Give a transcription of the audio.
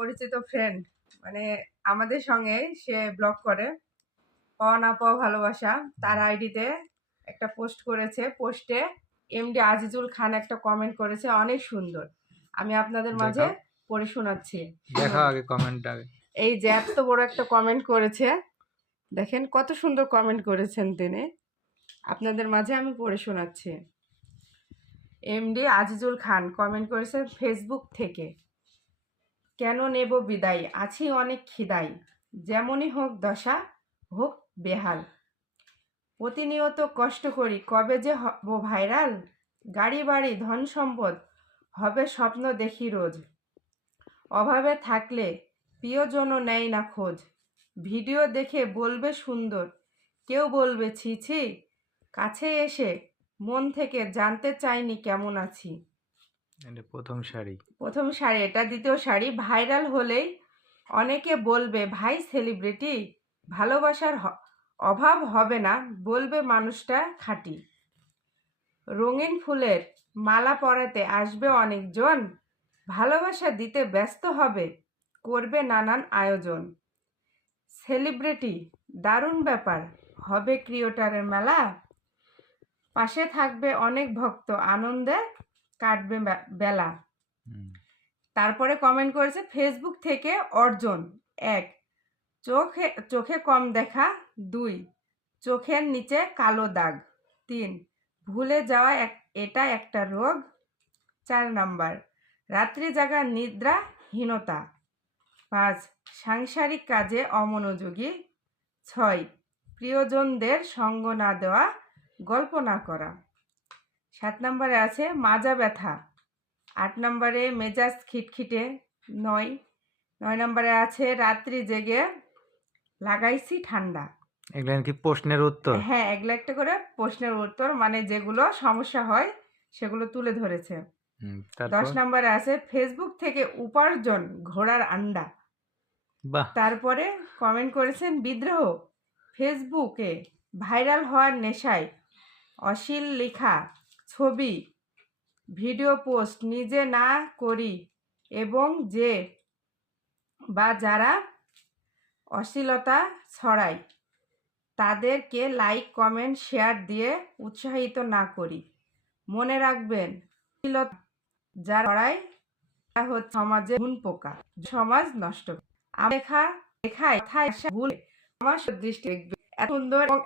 পরিচিত ফ্রেন্ড, মানে আমাদের সঙ্গে সে ব্লগ করে। পাওয়া না পাওয়া ভালোবাসা তার আইডিতে একটা পোস্ট করেছে। পোস্টে এমডি আজিজুল খান একটা কমেন্ট করেছে, অনেক সুন্দর। আমি আপনাদের মাঝে পড়ে শোনাচ্ছি। দেখা আগে কমেন্ট আগে। এই যে এত বড় একটা কমেন্ট করেছে, দেখেন কত সুন্দর কমেন্ট করেছেন তিনি। আপনাদের মাঝে আমি পড়ে শোনাচ্ছি। এমডি আজিজুল খান কমেন্ট করেছে ফেসবুক থেকে। কেন নেব বিদায়, আছি অনেক খিদাই, যেমনই হোক দশা হোক বেহাল, প্রতিনিয়ত কষ্ট করি, কবে যে হব ভাইরাল, গাড়ি বাড়ি ধন সম্পদ হবে স্বপ্ন দেখি রোজ, অভাবে থাকলে প্রিয়জনও নেয় না খোঁজ, ভিডিও দেখে বলবে সুন্দর, কেউ বলবে ছি ছি, কাছে এসে মন থেকে জানতে চাইনি কেমন আছি। এটা প্রথম শাড়ি। এটা দ্বিতীয় শাড়ি। ভাইরাল হলেই অনেকে বলবে ভাই সেলিব্রিটি, ভালোবাসার অভাব হবে না, বলবে মানুষটা খাঁটি, রঙিন ফুলের মালা পরাতে আসবে অনেকজন, ভালোবাসা দিতে ব্যস্ত হবে, করবে নানান আয়োজন, সেলিব্রিটি দারুণ ব্যাপার, হবে ক্রিয়েটরের মেলা, পাশে থাকবে অনেক ভক্ত, আনন্দে কাটবে বেলা। তারপরে কমেন্ট করেছে ফেসবুক থেকে অর্জন। 1, চোখে কম দেখা। 2, চোখের নিচে কালো দাগ। 3, ভুলে যাওয়া এটা একটা রোগ। 4 নাম্বার, রাত্রি জাগা নিদ্রাহীনতা। 5, সাংসারিক কাজে অমনোযোগী। 6, প্রিয়জনদের সঙ্গ না দেওয়া, গল্প না করা। 7 নম্বরে আছে মাজা ব্যথা। 8 নম্বরে মেজাজ খিটখিটে। 9 নম্বরে আছে রাত্রি জেগে লাগাইছি ঠান্ডা। এগুলো কি প্রশ্নের উত্তর? হ্যাঁ, এগুলো একটা করে প্রশ্নের উত্তর, মানে যেগুলো সমস্যা হয় সেগুলো তুলে ধরেছে। 10 নম্বরে আছে ফেসবুক থেকে উপার্জন ঘোড়ার আন্ডা। তারপরে কমেন্ট করেছেন বিদ্রোহ, ফেসবুকে ভাইরাল হওয়ার নেশায় অশ্লীল লেখা, ছবি, ভিডিও পোস্ট নিজে না করি, এবং যে বা যারা অশ্লীলতা ছড়ায় তাদেরকে লাইক কমেন্ট শেয়ার দিয়ে উৎসাহিত না করি। মনে রাখবেন অশ্লীলতা যারা ছড়ায় তা হচ্ছে সমাজে ঘুণ পোকা, সমাজ নষ্ট। লেখায় ভুল আমার দৃষ্টি এত সুন্দর এবং